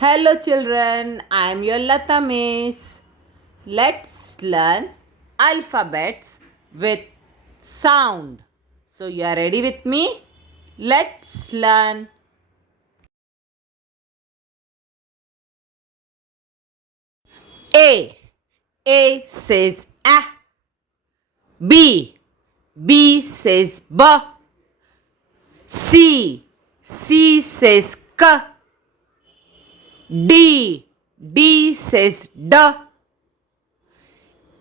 Hello children, I am your Lata Miss. Let's learn alphabets with sound. So you are ready with me? Let's learn. A. A says A. B. B says B. C. C says K. D. D says D.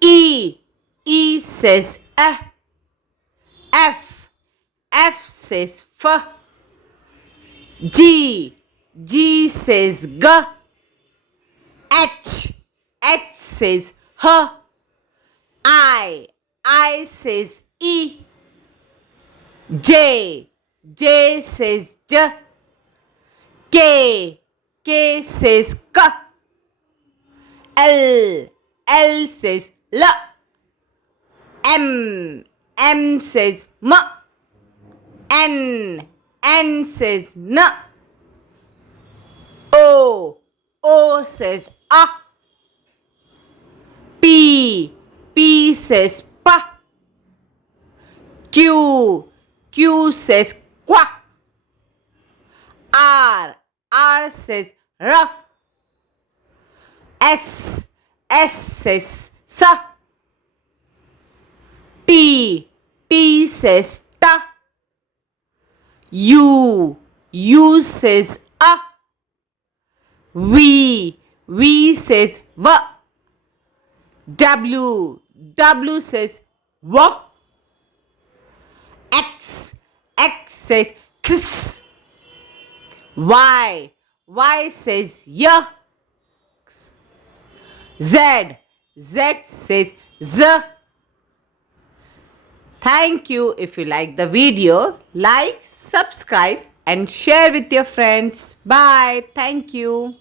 E. E says F. F. F says F. G. G says G. H. H says H. I. I says E. J. J says J. K. K says K. L. L says L. M. M says M. N. N says N. O. O says A. P. P says P. Q. Q says Qu. R. R says R. S. S says S. T. T says T. U. U says A. V. V says V. W. W says W. X. X says X. Y. Y says Y. Z. Z says Z. Thank you. If you like the video, like, subscribe and share with your friends. Bye. Thank you.